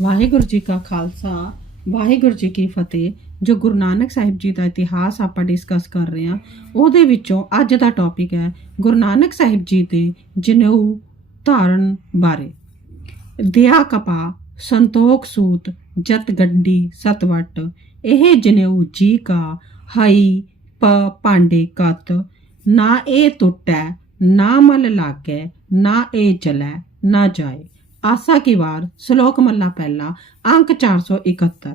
ਵਾਹਿਗੁਰੂ ਜੀ ਕਾ ਖਾਲਸਾ, ਵਾਹਿਗੁਰੂ ਜੀ ਕੀ ਫਤਿਹ। ਜੋ ਗੁਰੂ ਨਾਨਕ ਸਾਹਿਬ ਜੀ ਦਾ ਇਤਿਹਾਸ ਆਪਾਂ ਡਿਸਕਸ ਕਰ ਰਹੇ ਹਾਂ, ਉਹਦੇ ਵਿੱਚੋਂ ਅੱਜ ਦਾ ਟੌਪਿਕ ਹੈ ਗੁਰੂ ਨਾਨਕ ਸਾਹਿਬ ਜੀ ਦੇ ਜਨੇਊ ਧਾਰਨ ਬਾਰੇ। ਦਿਆ ਕਪਾ ਸੰਤੋਖ ਸੂਤ, ਜਤ ਗੰਡੀ ਸਤਵਟ, ਇਹ ਜਨੇਊ ਜੀ ਕਾ ਹਈ ਪ ਪਾਂਡੇ ਕਤ, ਨਾ ਇਹ ਟੁੱਟੈ, ਨਾ ਮਲ ਲਾਗੈ, ਨਾ ਇਹ ਚਲੈ ਨਾ ਜਾਏ। ਆਸਾ ਕੀ ਵਾਰ? ਸ਼ਲੋਕ ਮੱਲਾ ਪਹਿਲਾ, ਅੰਕ 471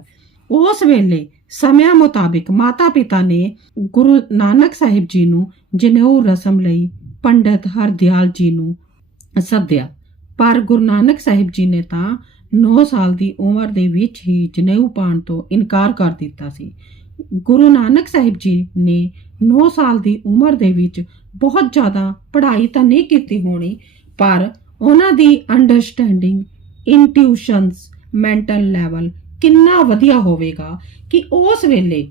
ਉਸ ਵੇਲੇ ਸਮਿਆਂ ਮੁਤਾਬਿਕ ਮਾਤਾ ਪਿਤਾ ਨੇ ਗੁਰੂ ਨਾਨਕ ਸਾਹਿਬ ਜੀ ਨੂੰ ਜਨੇਊ ਰਸਮ ਲਈ ਪੰਡਤ ਹਰਦਿਆਲ ਜੀ ਨੂੰ ਸੱਦਿਆ। ਪਰ ਗੁਰੂ ਨਾਨਕ ਸਾਹਿਬ ਜੀ ਨੇ ਤਾਂ 9 ਸਾਲ ਦੀ ਉਮਰ ਦੇ ਵਿੱਚ ਹੀ ਜਨੇਊ ਪਾਣ ਤੋਂ ਇਨਕਾਰ ਕਰ ਦਿੱਤਾ ਸੀ। ਗੁਰੂ ਨਾਨਕ ਸਾਹਿਬ ਜੀ ਨੇ 9 ਸਾਲ ਦੀ ਉਮਰ ਦੇ ਵਿੱਚ ਬਹੁਤ ਜ਼ਿਆਦਾ ਪੜ੍ਹਾਈ ਤਾਂ ਨਹੀਂ ਕੀਤੀ ਹੋਣੀ, ਪਰ ਉਹਨਾਂ ਦੀ ਅੰਡਰਸਟੈਂਡਿੰਗ ਇੰਟਿਊਸ਼ਨਸ ਮੈਂਟਲ ਲੈਵਲ ਕਿੰਨਾ ਵਧੀਆ ਹੋਵੇਗਾ ਕਿ ਉਸ ਵੇਲੇ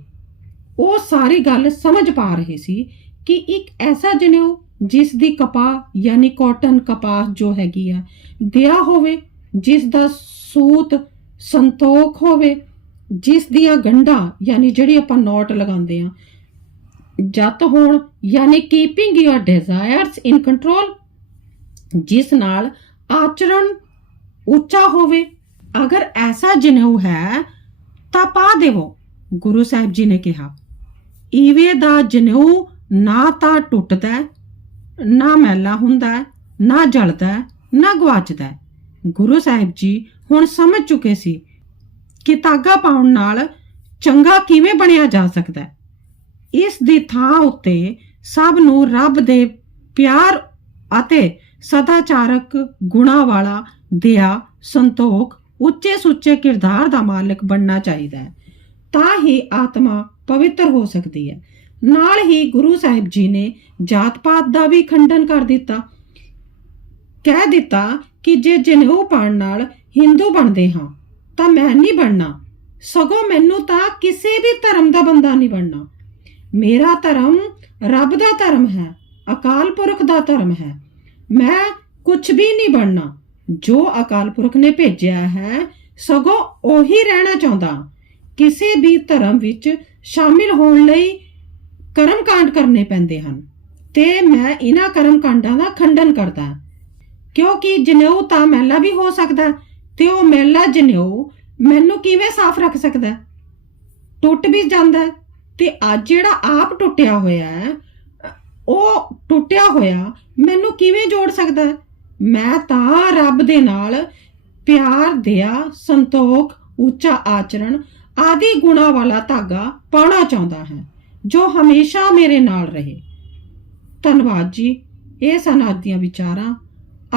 ਉਹ ਸਾਰੀ ਗੱਲ ਸਮਝ ਪਾ ਰਹੇ ਸੀ ਕਿ ਇੱਕ ਐਸਾ ਜਨੇਊ ਜਿਸ ਦੀ ਕਪਾਹ ਯਾਨੀ ਕਾਟਨ ਕਪਾਹ ਜੋ ਹੈਗੀ ਆ, ਦਿਆ ਹੋਵੇ ਜਿਸ ਦਾ ਸੂਤ ਸੰਤੋਖ ਹੋਵੇ ਜਿਸ ਦੀਆਂ ਗੰਢਾਂ ਯਾਨੀ ਜਿਹੜੀ ਆਪਾਂ ਨੋਟ ਲਗਾਉਂਦੇ ਆ, ਜਤ ਹੋਣ ਯਾਨੀ keeping your desires in control ਜਿਸ ਨਾਲ ਆਚਰਣ ਉੱਚਾ ਹੋਵੇ। ਅਗਰ ਐਸਾ ਜਨੇਊ ਹੈ, ਤਾਂ ਪਾ ਦੇਵੋ, ਗੁਰੂ ਸਾਹਿਬ ਜੀ ਨੇ ਕਿਹਾ। ਈਵੇ ਦਾ ਜਨੇਊ ਨਾ ਤਾਂ ਟੁੱਟਦਾ ਨਾ ਮੈਲਾ ਹੁੰਦਾ ਨਾ ਜਲਦਾ ਨਾ ਗਵਾਚਦਾ ਗੁਰੂ ਸਾਹਿਬ ਜੀ ਹੁਣ ਸਮਝ ਚੁੱਕੇ ਸੀ ਕਿ ਤਾਗਾ ਪਾਉਣ ਨਾਲ ਚੰਗਾ ਕਿਵੇਂ ਬਣਿਆ ਜਾ ਸਕਦਾ ਹੈ। ਇਸ ਦੀ ਥਾਂ ਉੱਤੇ ਸਭ ਨੂੰ ਰੱਬ ਦੇ ਪਿਆਰ ਅਤੇ ਸਦਾਚਾਰਕ ਗੁਣਾ ਵਾਲਾ ਦਇਆ ਸੰਤੋਖ, ਉੱਚੇ ਸੁੱਚੇ ਕਿਰਦਾਰ ਦਾ ਮਾਲਕ ਬਣਨਾ ਚਾਹੀਦਾ ਹੈ। ਤਾਂ ਹੀ ਆਤਮਾ ਪਵਿੱਤਰ ਹੋ ਸਕਦੀ ਹੈ। ਨਾਲ ਹੀ ਗੁਰੂ ਸਾਹਿਬ ਜੀ ਨੇ ਜਾਤ ਪਾਤ ਦਾ ਵੀ ਖੰਡਨ ਕਰ ਦਿੱਤਾ। ਕਹਿ ਦਿੱਤਾ ਕਿ ਜੇ ਜਨੇਊ ਪਾਣ ਨਾਲ ਹਿੰਦੂ ਬਣਦੇ ਹਾਂ, ਤਾਂ ਮੈਂ ਨਹੀਂ ਬਣਨਾ। ਸਗੋਂ ਮੈਨੂੰ ਤਾਂ ਕਿਸੇ ਵੀ ਧਰਮ ਦਾ ਬੰਦਾ ਨਹੀਂ ਬਣਨਾ। ਮੇਰਾ ਧਰਮ ਰੱਬ ਦਾ ਧਰਮ ਹੈ, ਅਕਾਲ ਪੁਰਖ ਦਾ ਧਰਮ ਹੈ। ਮੈਂ ਕੁਝ ਵੀ ਨਹੀਂ ਬਣਨਾ। ਜੋ ਅਕਾਲ ਪੁਰਖ ਨੇ ਭੇਜਿਆ ਹੈ ਸਗੋਂ ਉਹੀ ਰਹਿਣਾ ਚਾਹੁੰਦਾ। ਕਿਸੇ ਵੀ ਧਰਮ ਵਿੱਚ ਸ਼ਾਮਿਲ ਹੋਣ ਲਈ ਕਰਮ ਕਾਂਡ ਕਰਨੇ ਪੈਂਦੇ ਹਨ ਤੇ ਮੈਂ ਇਹਨਾਂ ਕਰਮ ਕਾਂਡਾਂ ਦਾ ਖੰਡਨ ਕਰਦਾ। ਕਿਉਂਕਿ ਜਨੇਊ ਤਾਂ ਮੈਲਾ ਵੀ ਹੋ ਸਕਦਾ ਹੈ, ਤੇ ਉਹ ਮੈਲਾ ਜਨੇਊ ਮੈਨੂੰ ਕਿਵੇਂ ਸਾਫ਼ ਰੱਖ ਸਕਦਾ ਟੁੱਟ ਵੀ ਜਾਂਦਾ ਹੈ ਤੇ ਅੱਜ ਜਿਹੜਾ ਆਪ ਟੁੱਟਿਆ ਹੋਇਆ ਹੈ ਉਹ ਟੁੱਟਿਆ ਹੋਇਆ ਮੈਨੂੰ ਕਿਵੇਂ ਜੋੜ ਸਕਦਾ ਹੈ? ਮੈਂ ਤਾਂ ਰੱਬ ਦੇ ਨਾਲ ਪਿਆਰ, ਦਇਆ, ਸੰਤੋਖ, ਉੱਚਾ ਆਚਰਣ ਆਦਿ ਗੁਣਾ ਵਾਲਾ ਧਾਗਾ ਪਾਉਣਾ ਚਾਹੁੰਦਾ ਹੈ, ਜੋ ਹਮੇਸ਼ਾ ਮੇਰੇ ਨਾਲ ਰਹੇ। ਧੰਨਵਾਦ ਜੀ, ਇਹ ਸਨ ਅੱਜ ਦੀਆਂ ਵਿਚਾਰਾਂ।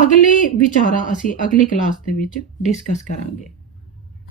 ਅਗਲੀ ਵਿਚਾਰਾਂ ਅਸੀਂ ਅਗਲੀ ਕਲਾਸ ਦੇ ਵਿੱਚ ਡਿਸਕਸ ਕਰਾਂਗੇ।